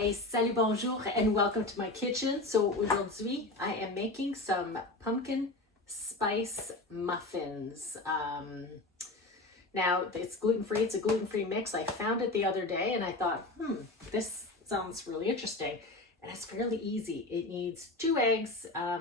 Hey, salut, bonjour, and welcome to my kitchen. So aujourd'hui, I am making some pumpkin spice muffins. Now, it's gluten-free. It's a gluten-free mix. I found it the other day and I thought, this sounds really interesting. And it's fairly easy. It needs 2 eggs, a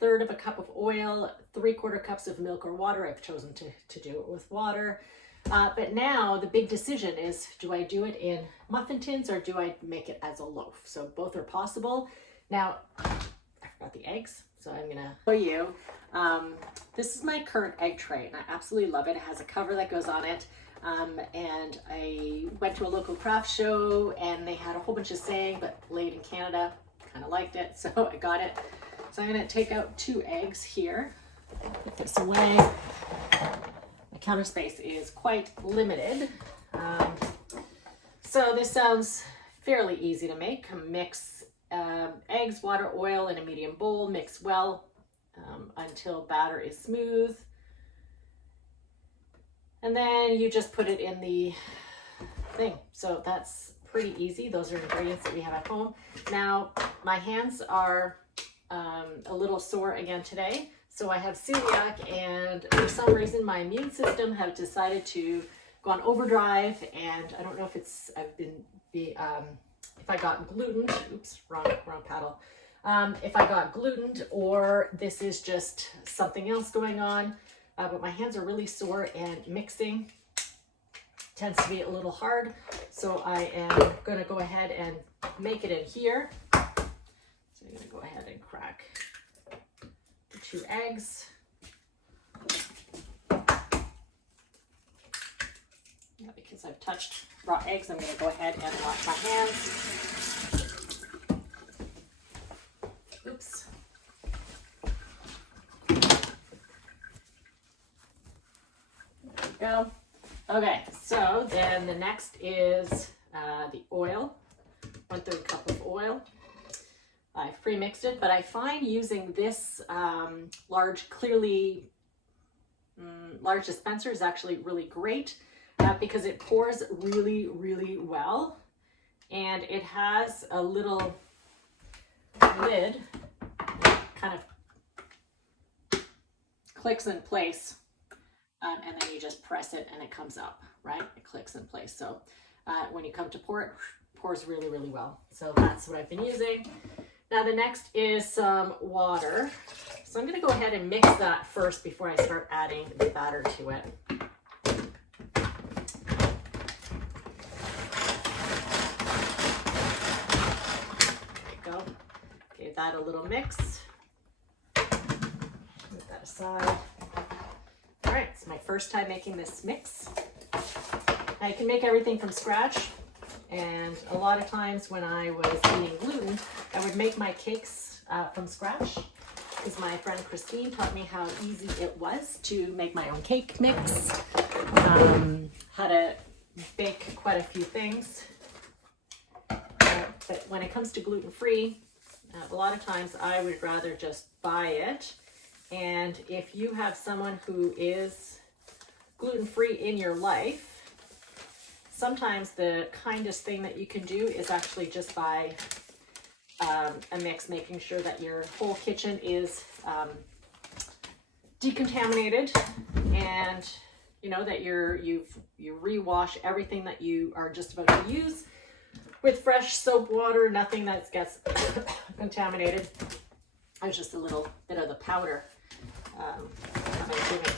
third of a cup of oil, 3/4 cups of milk or water. I've chosen to do it with water. But now the big decision is, do I do it in muffin tins or do I make it as a loaf? So both are possible. Now, I forgot the eggs, so I'm gonna show you. This is my current egg tray and I absolutely love it. It has a cover that goes on it. And I went to a local craft show and they had a whole bunch of saying, but made in Canada, kind of liked it, so I got it. So I'm gonna take out 2 eggs here, put this away. My counter space is quite limited. So this sounds fairly easy to make. Mix eggs, water, oil in a medium bowl, mix well until batter is smooth. And then you just put it in the thing. So that's pretty easy. Those are ingredients that we have at home. Now, my hands are a little sore again today. So I have celiac, and for some reason my immune system have decided to go on overdrive, and I don't know if it's, if I got gluten, oops, wrong paddle. If I got gluten or this is just something else going on, but my hands are really sore and mixing tends to be a little hard. So I am gonna go ahead and make it in here. So I'm gonna go ahead and crack 2 eggs. Yeah, because I've touched raw eggs, I'm going to go ahead and wash my hands. Oops. There we go. Okay, so then the next is the oil, 1/3 cup of oil. I pre-mixed it, but I find using this large dispenser is actually really great because it pours really, really well. And it has a little lid that kind of clicks in place. And then you just press it and it comes up, right? It clicks in place. So when you come to pour it, pours really, really well. So that's what I've been using. Now the next is some water. So I'm going to go ahead and mix that first before I start adding the batter to it. There we go. Give that a little mix. Put that aside. All right, it's my first time making this mix. Now you can make everything from scratch. And a lot of times when I was eating gluten, I would make my cakes from scratch because my friend Christine taught me how easy it was to make my own cake mix, how to bake quite a few things. But when it comes to gluten-free, a lot of times I would rather just buy it. And if you have someone who is gluten-free in your life, sometimes the kindest thing that you can do is actually just buy a mix, making sure that your whole kitchen is decontaminated, and you know that you rewash everything that you are just about to use with fresh soap water, nothing that gets contaminated. There's just a little bit of the powder that I'm doing.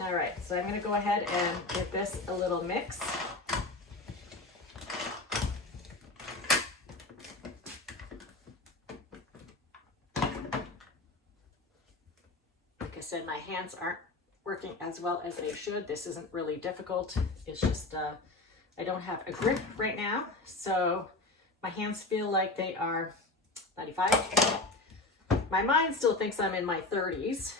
All right, so I'm going to go ahead and give this a little mix. Like I said, my hands aren't working as well as they should. This isn't really difficult. It's just I don't have a grip right now, so my hands feel like they are 95. My mind still thinks I'm in my 30s.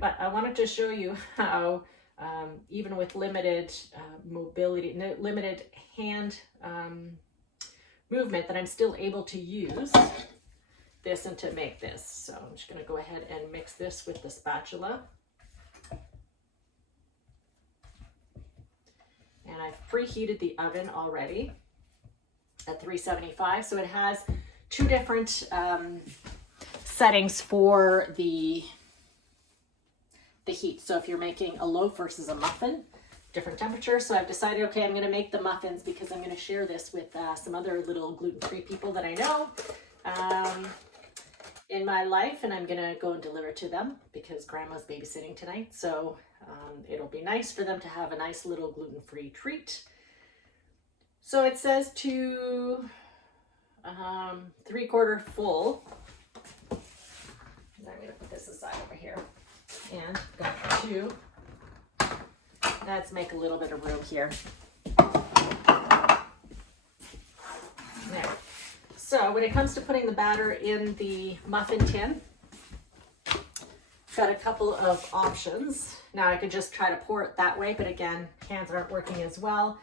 But I wanted to show you how, even with limited mobility, limited hand movement that I'm still able to use this and to make this. So I'm just going to go ahead and mix this with the spatula. And I've preheated the oven already at 375. So it has two different settings for the heat. So if you're making a loaf versus a muffin, different temperature. So I've decided, okay, I'm going to make the muffins because I'm going to share this with some other little gluten-free people that I know in my life, and I'm going to go and deliver to them because grandma's babysitting tonight. So it'll be nice for them to have a nice little gluten-free treat. So it says to 3/4 full. I'm going to put this aside over here. And got two. Let's make a little bit of room here. There. So when it comes to putting the batter in the muffin tin, I've got a couple of options. Now I could just try to pour it that way, but again, hands aren't working as well.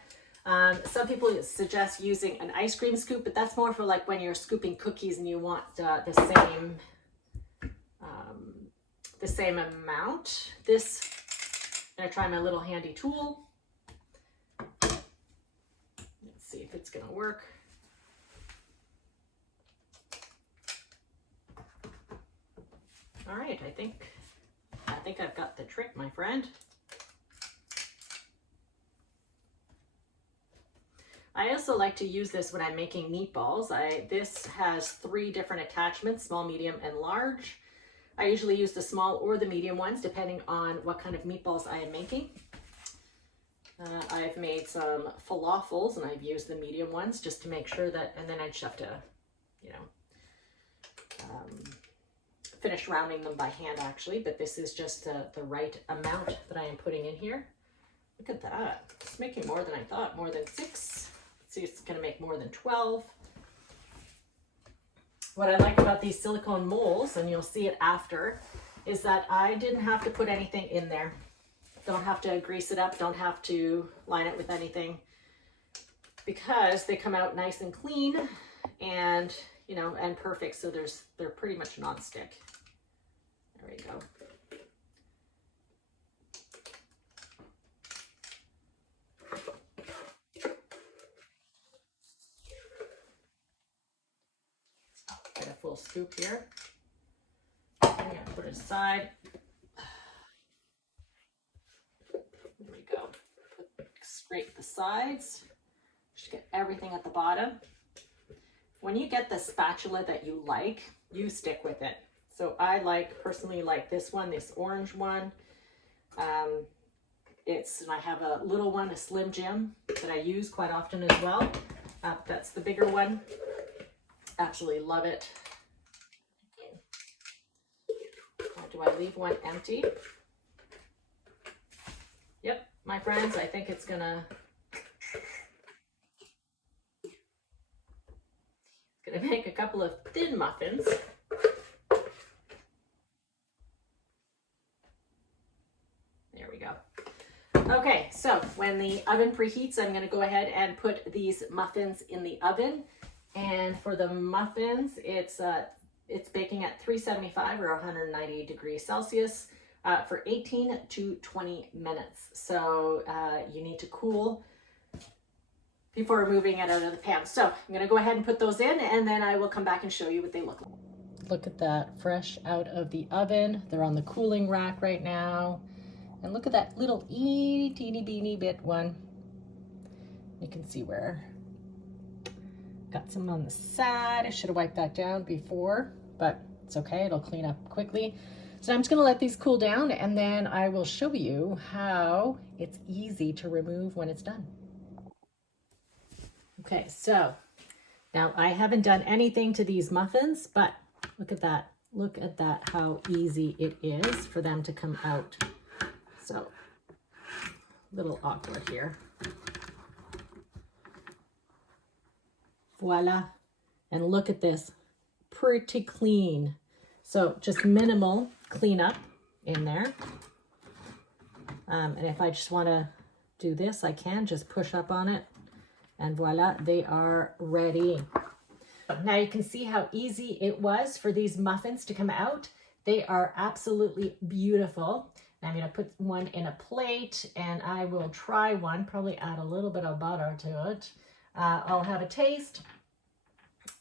Some people suggest using an ice cream scoop, but that's more for like when you're scooping cookies and you want the same amount. This, I'm gonna try my little handy tool. Let's see if it's gonna work. All right, I think I've got the trick, my friend. I also like to use this when I'm making meatballs. This has 3 different attachments, small, medium, and large. I usually use the small or the medium ones, depending on what kind of meatballs I am making. I've made some falafels, and I've used the medium ones just to make sure that, and then I just have to, you know, finish rounding them by hand actually, but this is just the right amount that I am putting in here. Look at that. It's making more than I thought, more than 6. Let's see, it's gonna make more than 12. What I like about these silicone molds, and you'll see it after, is that I didn't have to put anything in there. Don't have to grease it up, don't have to line it with anything, because they come out nice and clean and, you know, and perfect. So they're pretty much non-stick. There we go. Get a full scoop here. I'm gonna put it aside. There we go. Scrape the sides. Just get everything at the bottom. When you get the spatula that you like, you stick with it. So I personally like this one, this orange one. And I have a little one, a Slim Jim, that I use quite often as well. That's the bigger one. Absolutely love it. Or do I leave one empty? Yep, my friends, I think it's gonna make a couple of thin muffins. There we go. Okay, so when the oven preheats, I'm going to go ahead and put these muffins in the oven. And for the muffins, it's baking at 375 or 190 degrees Celsius for 18 to 20 minutes. So you need to cool before moving it out of the pan. So I'm going to go ahead and put those in, and then I will come back and show you what they look like. Look at that, fresh out of the oven. They're on the cooling rack right now. And look at that little teeny beeny bit one. You can see where got some on the side. I should have wiped that down before, but it's okay, it'll clean up quickly. So I'm just gonna let these cool down, and then I will show you how it's easy to remove when it's done. Okay, so now I haven't done anything to these muffins, but look at that. Look at that, how easy it is for them to come out. So, a little awkward here. Voila. And look at this, pretty clean. So just minimal cleanup in there. And if I just want to do this, I can just push up on it And voila, they are ready. Now you can see how easy it was for these muffins to come out. They are absolutely beautiful. I'm going to put one in a plate and I will try one, probably add a little bit of butter to it. I'll have a taste.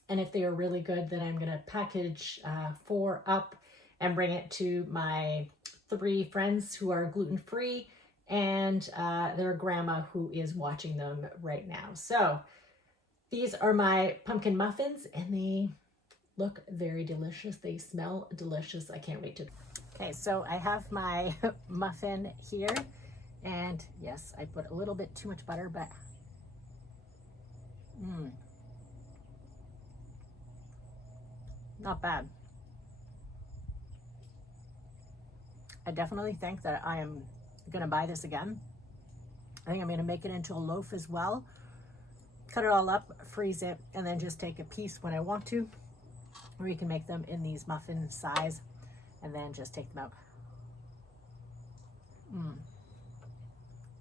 And if they are really good, then I'm going to package 4 up and bring it to my 3 friends who are gluten-free and their grandma who is watching them right now. So these are my pumpkin muffins and they look very delicious. They smell delicious. I can't wait to. Okay, so I have my muffin here and yes, I put a little bit too much butter, but not bad. I definitely think that I am gonna buy this again. I think I'm gonna make it into a loaf as well. Cut it all up, freeze it, and then just take a piece when I want to. Or you can make them in these muffin size and then just take them out.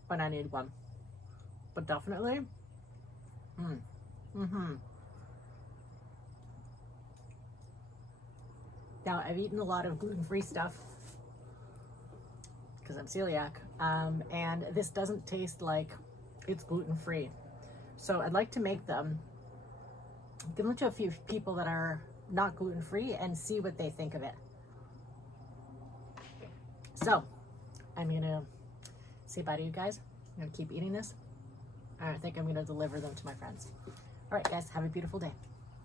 But I need one. But definitely. Now I've eaten a lot of gluten-free stuff because I'm celiac, and this doesn't taste like it's gluten-free. So I'd like to make them, give them to a few people that are not gluten-free and see what they think of it. So I'm gonna say bye to you guys. I'm gonna keep eating this. I think I'm gonna deliver them to my friends. All right, guys, have a beautiful day.